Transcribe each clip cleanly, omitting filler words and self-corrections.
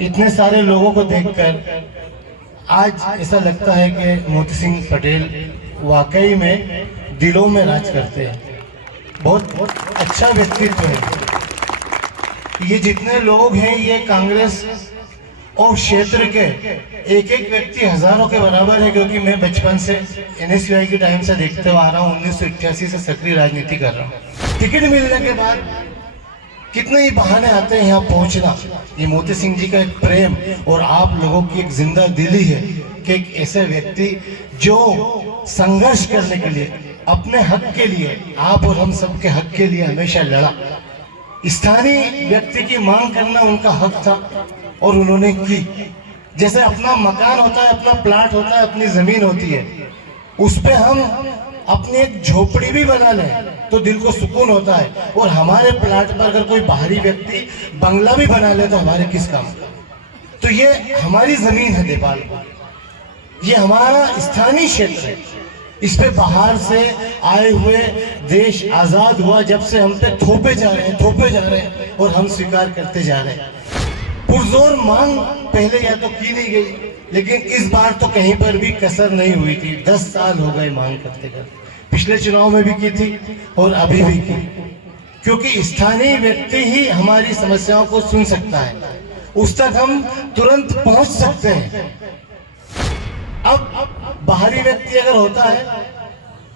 इतने सारे लोगों को देखकर आज ऐसा लगता है कि मोती सिंह पटेल वाकई में दिलों में राज करते हैं। बहुत बहुत अच्छा व्यक्तित्व है। ये जितने लोग हैं ये कांग्रेस और क्षेत्र के एक एक व्यक्ति हजारों के बराबर है, क्योंकि मैं बचपन से NSUI के टाइम से देखते हुए आ रहा हूँ। 1988 से सक्रिय राजनीति कर रहा हूँ। टिकट मिलने के बाद कितने ही बहाने आते हैं यहाँ पहुंचना। ये मोती सिंह जी का एक प्रेम और आप लोगों की एक जिंदा दिली है कि एक ऐसे व्यक्ति जो संघर्ष करने के लिए, अपने हक के लिए, आप और हम सब के हक के लिए हमेशा लड़ा। स्थानीय व्यक्ति की मांग करना उनका हक था और उन्होंने की। जैसे अपना मकान होता है, अपना प्लाट होता है, अपनी जमीन होती है, उस पे हम अपनी एक झोपड़ी भी बना लें तो दिल को सुकून होता है। और हमारे प्लाट पर अगर कोई बाहरी व्यक्ति बंगला भी बना ले तो हमारे किस काम का। तो ये हमारी जमीन है देपालपुर, ये हमारा स्थानीय क्षेत्र है। इस पे बाहर से आए हुए देश आजाद हुआ जब से हम पे थोपे जा रहे हैं और हम स्वीकार करते जा रहे हैं। पुरजोर मांग पहले या तो की नहीं गई, लेकिन इस बार तो कहीं पर भी कसर नहीं हुई थी। 10 साल हो गए मांग करते करते। पिछले चुनाव में भी की थी और अभी भी की, क्योंकि स्थानीय व्यक्ति ही हमारी समस्याओं को सुन सकता है, उस तक हम तुरंत पहुंच सकते हैं। अब बाहरी व्यक्ति अगर होता है,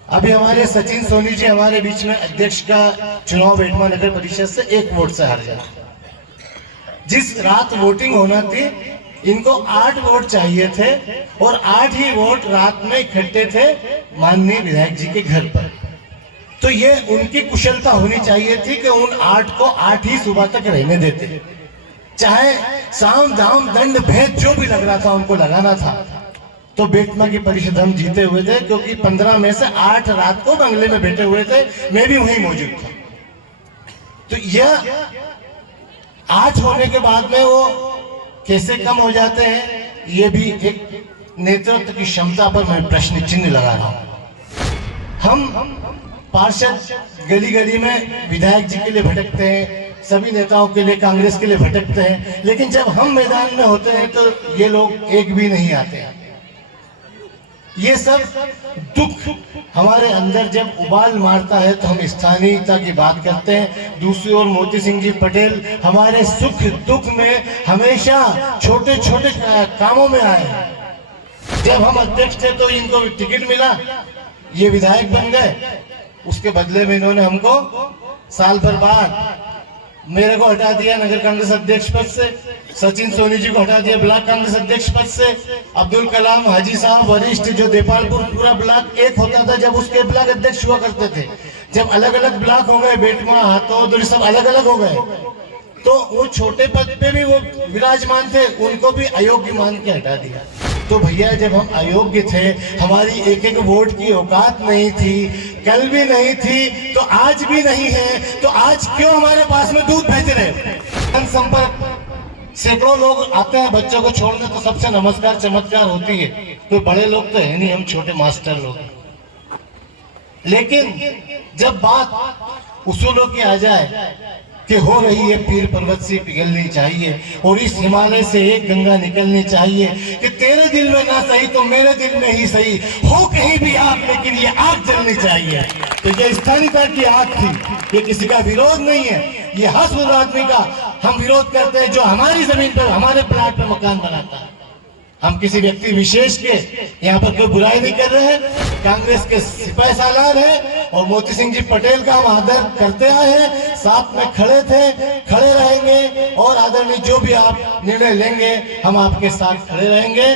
अभी हमारे सचिन सोनी जी हमारे बीच में अध्यक्ष का चुनाव बेटमा नगर परिषद से 1 वोट से हार गया। जिस रात वोटिंग होना थी इनको 8 वोट चाहिए थे और 8 ही वोट रात में इकट्ठे थे माननीय विधायक जी के घर पर। तो ये उनकी कुशलता होनी चाहिए थी कि उन 8 को 8 ही सुबह तक रहने देते, चाहे साम दाम दंड भेद जो भी लग रहा था उनको लगाना था। तो बेटमा की परिषद हम जीते हुए थे, क्योंकि 15 में से 8 रात को बंगले में बैठे हुए थे, मैं भी वहीं मौजूद था। तो यह 8 होने के बाद में वो कैसे कम हो जाते हैं, ये भी एक नेतृत्व की क्षमता पर मैं प्रश्न चिन्ह लगा रहा हूं। हम पार्षद गली गली में विधायक जी के लिए भटकते हैं, सभी नेताओं के लिए, कांग्रेस के लिए भटकते हैं, लेकिन जब हम मैदान में होते हैं तो ये लोग एक भी नहीं आते हैं। ये सब दुख हमारे अंदर जब उबाल मारता है तो हम स्थानीयता की बात करते हैं। दूसरी ओर मोती सिंह जी पटेल हमारे सुख दुख में हमेशा छोटे छोटे कामों में आए। जब हम अध्यक्ष थे तो इनको टिकट मिला, ये विधायक बन गए, उसके बदले में इन्होंने हमको साल भर बाद मेरे को हटा दिया नगर कांग्रेस अध्यक्ष पद से, सचिन सोनी जी को हटा दिया ब्लॉक कांग्रेस अध्यक्ष पद से। अब्दुल कलाम हाजी साहब वरिष्ठ, जो देपालपुर पूरा ब्लॉक एक होता था जब उसके ब्लॉक अध्यक्ष हुआ करते थे, जब अलग अलग ब्लॉक हो गए, बेटमा, हाथोद, सब अलग अलग हो गए, तो वो छोटे पद पे भी वो विराजमान थे, उनको भी अयोग्य मान के हटा दिया। तो भैया जब हम अयोग्य थे, हमारी एक एक वोट की औकात नहीं थी, कल भी नहीं थी, तो आज भी नहीं है, तो आज क्यों हमारे पास में दूध भेज रहे? जनसंपर्क सैकड़ों लोग आते हैं बच्चों को छोड़ने, तो सबसे नमस्कार चमत्कार होती है। तो बड़े लोग तो है नहीं, हम छोटे मास्टर लोग। लेकिन जब बात उसूलों की आ जाए कि हो रही है पीर पर्वत से पिघलनी चाहिए और इस हिमालय से एक गंगा निकलनी चाहिए, कि तेरे दिल में ना सही तो मेरे दिल में ही सही हो कहीं भी आग, लेकिन ये आग जलनी चाहिए। तो ये स्थानीयता की आग थी, ये किसी का विरोध नहीं है, ये हस्ब आदमी का हम विरोध करते हैं जो हमारी जमीन पर, हमारे प्लाट पर मकान बनाता है। हम किसी व्यक्ति विशेष के यहाँ पर कोई बुराई नहीं कर रहे हैं। कांग्रेस के सिपाही सालार है और मोती सिंह जी पटेल का हम आदर करते आए हैं, साथ में खड़े थे, खड़े रहेंगे और आदरणीय जो भी आप निर्णय लेंगे हम आपके साथ खड़े रहेंगे।